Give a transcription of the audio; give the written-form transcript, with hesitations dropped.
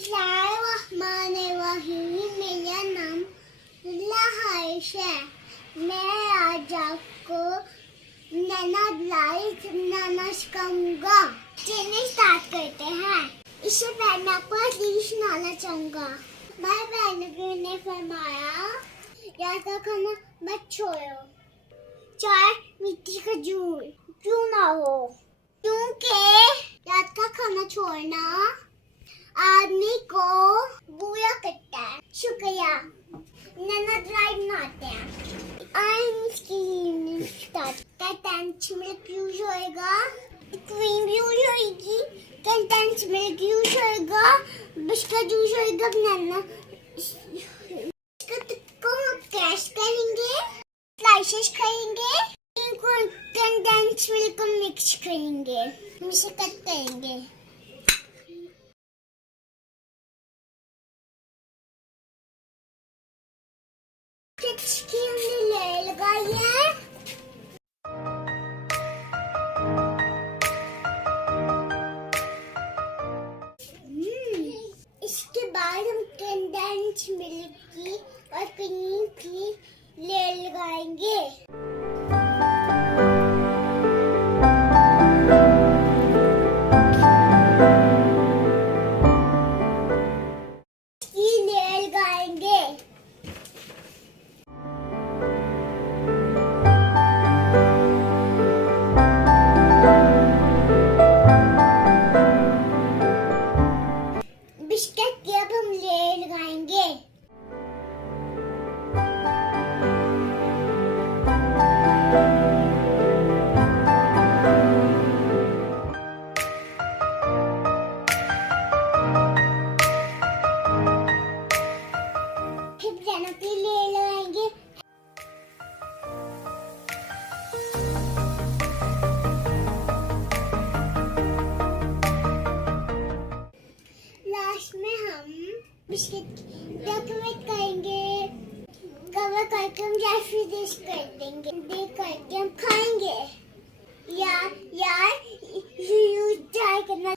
बिस्मिल्लाहिर्रहमानिर्रहीम। मेरा नाम हारिश है। मैं आज आपको नैना लाइफ नाना सिखाऊंगा। चलिए स्टार्ट करते हैं। इससे पहले मैं आपको हदीस सुनाना चाहूंगा। हमारे पहले ने फरमाया, रात का खाना मत छोड़ो, चाहे मिट्टी का जूल क्यों ना हो, क्योंकि रात का खाना छोड़ना आदमी को बुरा करता है। शुक्रिया। नैना ड्राइव बनाते हैं। कंटेंट्स मिल्क यूज होएगा, क्रीम यूज होएगी, कंटेंट्स मिल्क यूज होएगा, बिस्किट यूज होएगा। बनाना बिस्किट को क्रश करेंगे, स्लाइसेस करेंगे, इनको कंडेंस मिल्क को मिक्स करेंगे, मिक्स करेंगे। की हमने लेयर लगाई है। इसके बाद हम कंडेंस मिल्क की और क्रीम की लेयर लगाएंगे। बिस्किट की अब हम लेयर लगाएंगे। फिर बनाना की लेयर लगाएंगे। लास्ट में हम बिस्किट डेकोरेट करेंगे, कवर करके हम रेफ्रिजरेट कर देंगे, देख करके हम खाएंगे। यार यू ट्राई करना।